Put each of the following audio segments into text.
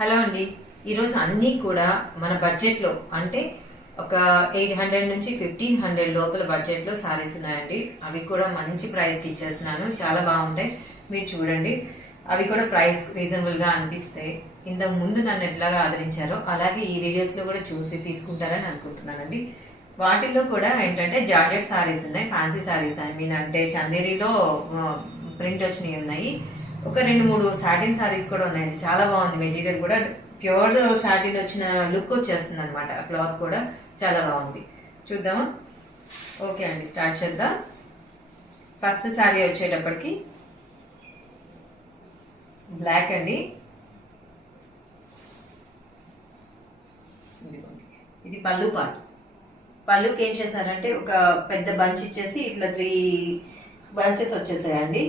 Hello అండి. ఈరోజు అన్నీ కూడా మన బడ్జెట్లో అంటే ఒక 800 నుంచి 1500 లోపల బడ్జెట్లో సారీస్ ఉన్నాయండి. అవి కూడా మంచి ప్రైస్కి ఇచ్చేస్తున్నాను. చాలా బాగుంటాయి, మీరు చూడండి. అవి కూడా ప్రైస్ రీజనబుల్గా అనిపిస్తాయి. ఇంతకు ముందు నన్ను ఎట్లాగా ఆదరించారో అలాగే ఈ వీడియోస్లో కూడా చూసి తీసుకుంటారని అనుకుంటున్నానండి. వాటిల్లో కూడా ఏంటంటే జార్జెట్ సారీస్ ఉన్నాయి, ఫ్యాన్సీ సారీస్ అంటే చందేరిలో ప్రింట్ వచ్చినవి ఉన్నాయి. ఒక 2-3 సాటిన్ సారీస్ కూడా ఉన్నాయండి. చాలా బాగుంది మెటీరియల్ కూడా. ప్యూర్ సాటిన్ వచ్చిన లుక్ వచ్చేస్తుంది అనమాట. క్లాత్ కూడా చాలా బాగుంది. చూద్దామా? ఓకే అండి, స్టార్ట్ చేద్దాం. ఫస్ట్ సారీ వచ్చేటప్పటికి బ్లాక్ అండి. ఇది పళ్ళు పార్ట్. పళ్ళుకి ఏం చేశారంటే ఒక పెద్ద బంచ్ ఇచ్చేసి ఇట్లా 3 బంచెస్ వచ్చేసాయండి.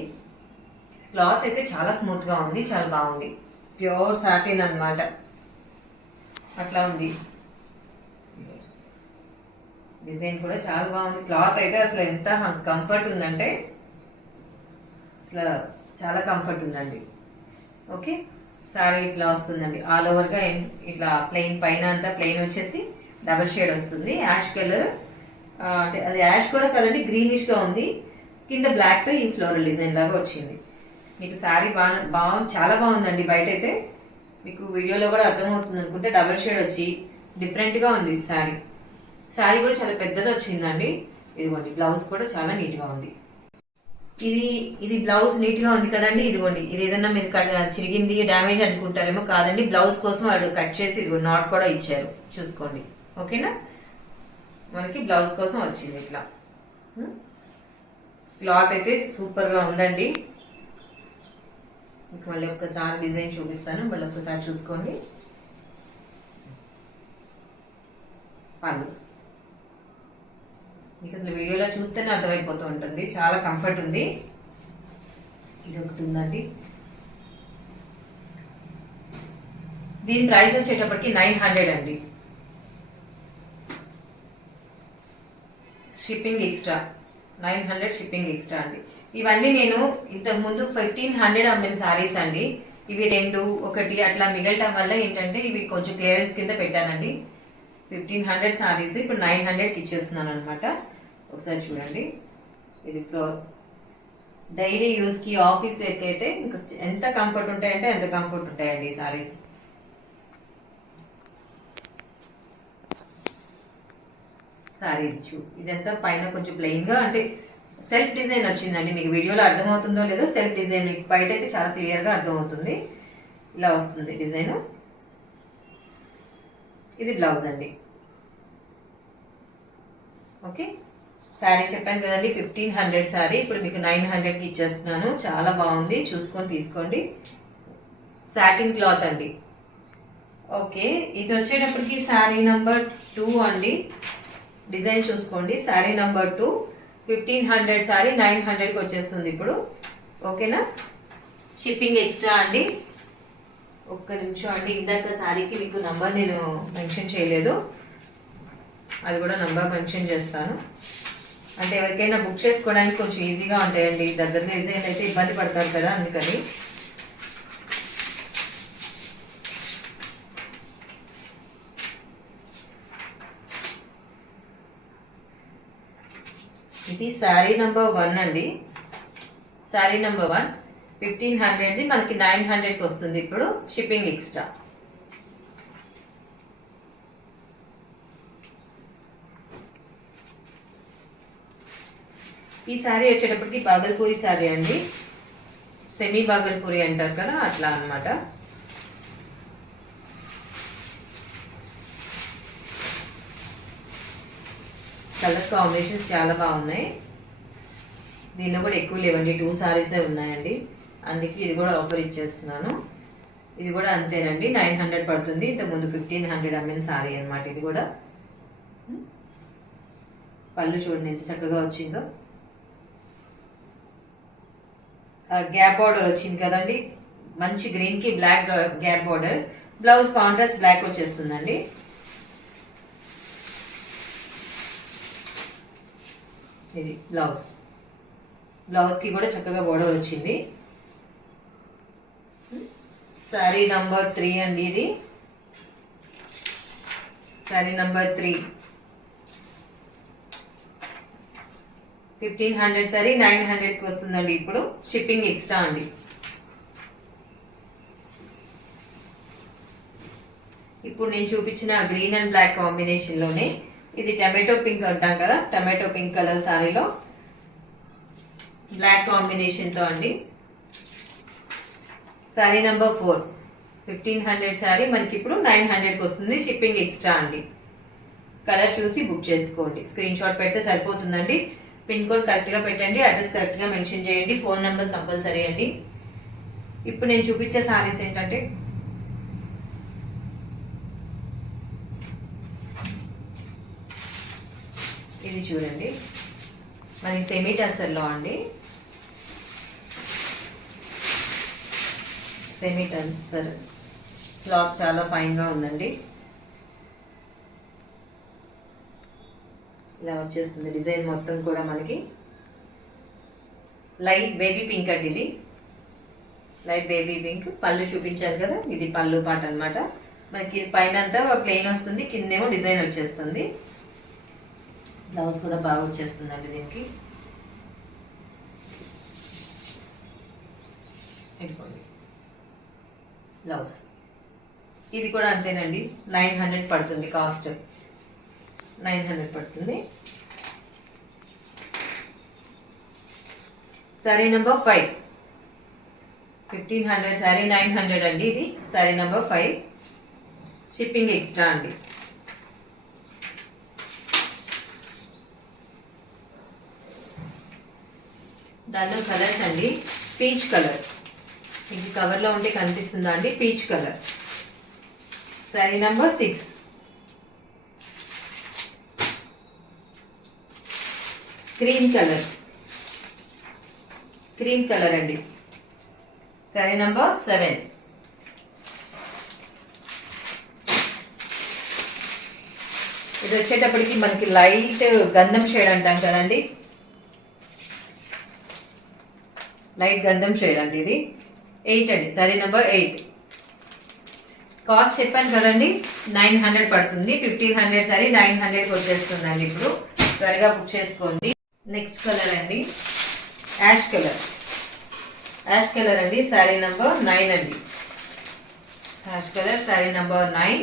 క్లాత్ అయితే చాలా స్మూత్ గా ఉంది, చాలా బాగుంది. ప్యూర్ సాటిన్ అన్నమాట, అట్లా ఉంది. డిజైన్ కూడా చాలా బాగుంది. క్లాత్ అయితే అసలు ఎంత కంఫర్ట్ ఉందంటే అసలు చాలా కంఫర్ట్ ఉందండి. ఓకే, సారీ ఇట్లా వస్తుందండి. ఆల్ ఓవర్ గా ఇట్లా ప్లెయిన్, పైన అంతా ప్లెయిన్ వచ్చేసి డబల్ షేడ్ వస్తుంది. యాష్ కలర్, అంటే అది యాష్ కూడా కదండి, గ్రీనిష్ గా ఉంది. కింద బ్లాక్ తో ఈ ఫ్లోరల్ డిజైన్ లాగా వచ్చింది. మీకు శారీ చాలా బాగుందండి. బయట అయితే మీకు వీడియోలో కూడా అర్థమవుతుంది అనుకుంటే డబల్ షేడ్ వచ్చి డిఫరెంట్ గా ఉంది శారీ. శారీ కూడా చాలా పెద్దది వచ్చిందండి. ఇదిగోండి, బ్లౌజ్ కూడా చాలా నీట్ గా ఉంది. ఇది బ్లౌజ్ నీట్ గా ఉంది కదండి. ఇదిగోండి, ఇది ఏదన్నా మీరు చిరిగింది, డ్యామేజ్ అనుకుంటారేమో. కాదండి, బ్లౌజ్ కోసం వాళ్ళు కట్ చేసి ఇదిగో నాట్ కూడా ఇచ్చారు, చూసుకోండి. ఓకేనా, మనకి బ్లౌజ్ కోసం వచ్చింది ఇట్లా. క్లాత్ అయితే సూపర్ గా ఉందండి. మీకు మళ్ళీ ఒక్కసారి డిజైన్ చూపిస్తాను, మళ్ళీ ఒక్కసారి చూసుకోండి. పళ్ళు మీకు అసలు వీడియోలో చూస్తేనే అర్థమైపోతూ ఉంటుంది, చాలా కంఫర్ట్ ఉంది. ఇది ఒకటి ఉందండి. దీని ప్రైస్ వచ్చేటప్పటికి 900 అండి. షిప్పింగ్ ఎక్స్ట్రా, 900 షిప్పింగ్ ఎక్స్ట్రా అండి. ఇవన్నీ నేను ఇంతకు ముందు 1500 అమ్మిన సారీస్ అండి. ఇవి 2, 1 అట్లా మిగలటం వల్ల ఏంటంటే ఇవి కొంచెం క్లియరెన్స్ కింద పెట్టానండి. 1500 సారీస్ ఇప్పుడు 900కి ఇచ్చేస్తున్నాను అనమాట. ఒకసారి చూడండి. ఇది ఫ్లోర్ డైలీ యూజ్ కి, ఆఫీస్ వేర్కి అయితే ఇంకా ఎంత కంఫర్ట్ ఉంటాయంటే ఎంత కంఫర్ట్ ఉంటాయండి ఈ సారీస్. సారీ ఇదంతా పైన కొంచెం ప్లెయిన్ గా అంటే సెల్ఫ్ డిజైన్ వచ్చిందండి. మీకు వీడియోలో అర్థమవుతుందో లేదో, సెల్ఫ్ డిజైన్ మీకు బయట అయితే చాలా క్లియర్ గా అర్థమవుతుంది. ఇలా వస్తుంది డిజైన్. ఇది బ్లౌజ్ అండి. ఓకే, శారీ చెప్పాను కదండి 1500 శారీ ఇప్పుడు మీకు 900కి ఇచ్చేస్తున్నాను. చాలా బాగుంది, చూసుకొని తీసుకోండి. సాటిన్ క్లాత్ అండి. ఓకే, ఇది వచ్చేటప్పటికి శారీ నంబర్ 2 అండి. డిజైన్ చూసుకోండి. శారీ నంబర్ 2 1500 శారీ 900కి వచ్చేస్తుంది ఇప్పుడు. ఓకేనా, షిప్పింగ్ ఎక్స్ట్రా అండి. ఒక్క నిమిషం అండి, ఇందాక శారీకి మీకు నంబర్ నేను మెన్షన్ చేయలేదు, అది కూడా నంబర్ మెన్షన్ చేస్తాను. అంటే ఎవరికైనా బుక్ చేసుకోవడానికి కొంచెం ఈజీగా ఉంటాయండి. దగ్గర డిజైన్ అయితే ఇబ్బంది పడతారు కదా, అందుకని. ఇది శారీ నంబర్ 1 అండి. శారీ నంబర్ 1 1500 మనకి 900కి వస్తుంది ఇప్పుడు, షిప్పింగ్ ఎక్స్ట్రా. ఈ శారీ వచ్చేటప్పటికి బాగల్పూరి శారీ అండి. సెమీ బాగల్పూరి అంటారు కదా, అట్లా అన్నమాట. కలర్ కాంబినేషన్స్ చాలా బాగున్నాయి. దీనిలో కూడా ఎక్కువ లేవండి, 2 సారీసే ఉన్నాయండి. అందుకే ఇది కూడా ఆఫర్ ఇచ్చేస్తున్నాను. ఇది కూడా అంతేనండి, 900 పడుతుంది. ఇంతకుముందు 1500 అమ్మిన సారీ అనమాట ఇది కూడా. పళ్ళు చూడండి ఎంత చక్కగా వచ్చిందో. గ్యాప్ బార్డర్ వచ్చింది కదండి, మంచి గ్రీన్ కి black gap border. Blouse contrast black వచ్చేస్తుందండి. ఇది బ్లౌజ్ కి కూడా చక్కగా బోర్డర్ వచ్చింది. శారీ నంబర్ 3 అండి, ఇది శారీ నంబర్ 3. 1500 శారీ 900కి వస్తుందండి. ఇప్పుడు షిప్పింగ్ ఎక్స్ట్రా అండి. ఇప్పుడు నేను చూపించిన గ్రీన్ అండ్ బ్లాక్ కాంబినేషన్లోనే ఇది టమాటో పింక్ అంటాం కదా, టమాటో పింక్ కలర్ శారీలో బ్లాక్ కాంబినేషన్తో అండి. శారీ నంబర్ 4. 1500 శారీ మనకి ఇప్పుడు 900కి వస్తుంది. షిప్పింగ్ ఎక్స్ట్రా అండి. కలర్ చూసి బుక్ చేసుకోండి. స్క్రీన్ షాట్ పెడితే సరిపోతుందండి. పిన్ కోడ్ కరెక్ట్గా పెట్టండి, అడ్రస్ కరెక్ట్గా మెన్షన్ చేయండి, ఫోన్ నెంబర్ కంపల్సరీ అండి. ఇప్పుడు నేను చూపించే శారీస్ ఏంటంటే ఇది చూడండి, మనకి సెమీ టసర్లో అండి. సెమీ టసర్ క్లాత్ చాలా ఫైన్గా ఉందండి. ఇలా వచ్చేస్తుంది డిజైన్ మొత్తం కూడా మనకి లైట్ బేబీ పింక్ అండి. ఇది లైట్ బేబీ పింక్. పళ్ళు చూపించాను కదా, ఇది పళ్ళు పాట అనమాట. మనకి పైన అంతా ప్లెయిన్ వస్తుంది, కిందేమో డిజైన్ వచ్చేస్తుంది. బ్లౌజ్ కూడా బాగా వచ్చేస్తుందండి దీనికి. బ్లౌజ్ ఇది కూడా అంతేనండి, 900 పడుతుంది. కాస్ట్ 900 పడుతుంది. శారీ నెంబర్ 5. 1500 శారీ 900 అండి. ఇది శారీ నెంబర్ 5. షిప్పింగ్ ఎక్స్ట్రా అండి. దానిలో కలర్స్ అండి, పీచ్ కలర్. ఇది కవర్లో ఉంటే కనిపిస్తుందా అండి, peach colour. Sari number 6. Cream colour, cream colour అండి. శారీ నంబర్ 7. ఇది వచ్చేటప్పటికి మనకి లైట్ గంధం షేడ్ అంటాం కదండి, లైట్ గంధం షేడ్ అండి. ఇది 8 అండి, శారీ నంబర్ 8. కాస్ట్ చెప్పాను కదండి, 900 పడుతుంది. 1500 శారీ 900కి వచ్చేస్తుందండి. ఇప్పుడు త్వరగా బుక్ చేసుకోండి. నెక్స్ట్ కలర్ అండి, యాష్ కలర్. యాష్ కలర్ అండి, శారీ నంబర్ 9 అండి. Ash colour sari number 9.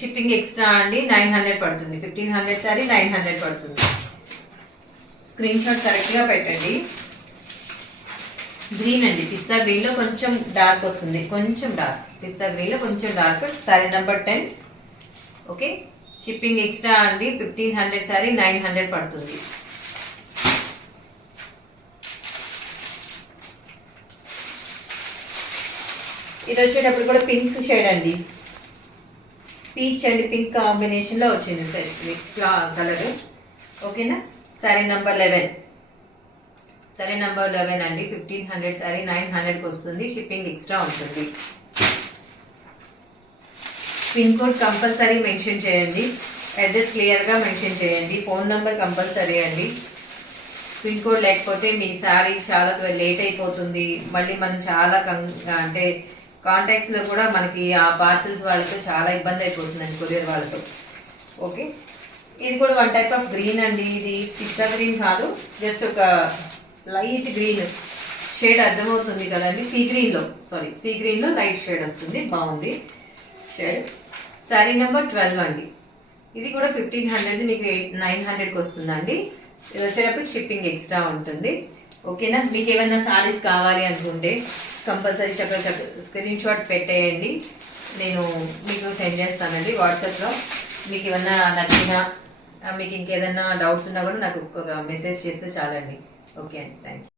Shipping extra అండి, 900 పడుతుంది. 1500 శారీ 900 పడుతుంది. స్క్రీన్ షాట్ కరెక్ట్గా పెట్టండి. గ్రీన్ అండి, పిస్తా గ్రీన్లో కొంచెం డార్క్ వస్తుంది, కొంచెం డార్క్. పిస్తా గ్రీన్లో కొంచెం dark. Sari number 10. Okay, shipping extra అండి. 1500 శారీ 900 పడుతుంది. ఇది వచ్చేటప్పుడు కూడా పింక్ షేడ్ అండి, పీచ్ అండ్ పింక్ కాంబినేషన్లో వచ్చింది కలర్. ఓకేనా. శారీ నంబర్ 11. శారీ నంబర్ 11 అండి. 1500 శారీ 900కి వస్తుంది. షిప్పింగ్ ఎక్స్ట్రా ఉంటుంది. పిన్ కోడ్ కంపల్సరీ మెన్షన్ చేయండి, అడ్రస్ క్లియర్గా మెన్షన్ చేయండి, ఫోన్ నెంబర్ కంపల్సరీ అండి. పిన్ కోడ్ లేకపోతే మీ శారీ చాలా లేట్ అయిపోతుంది. మళ్ళీ మనం చాలా అంటే కాంటాక్ట్స్లో కూడా మనకి ఆ పార్సల్స్ వాళ్ళతో చాలా ఇబ్బంది అయిపోతుందండి, కొరియర్ వాళ్ళతో. ఓకే, ఇది కూడా వన్ టైప్ ఆఫ్ గ్రీన్ అండి. ఇది పిస్తా గ్రీన్ కాదు, జస్ట్ ఒక లైట్ గ్రీన్ షేడ్ అర్థమవుతుంది కదండి. సీ గ్రీన్లో లైట్ షేడ్ వస్తుంది, బాగుంది షేడ్. శారీ నెంబర్ 12 అండి. ఇది కూడా 1500, మీకు 900కి వస్తుందండి. ఇది వచ్చేటప్పుడు షిప్పింగ్ ఎక్స్ట్రా ఉంటుంది. ఓకేనా. మీకు ఏమైనా సారీస్ కావాలి అనుకుంటే కంపల్సరీ చక్కగా స్క్రీన్ షాట్ పెట్టేయండి, నేను మీకు సెండ్ చేస్తానండి వాట్సాప్లో. మీకు ఏమన్నా నచ్చినా, మీకు ఇంకేదన్నా డౌట్స్ ఉన్నా కూడా నాకు ఒక మెసేజ్ చేస్తే చాలండి. ఓకే అండి, థ్యాంక్ యూ.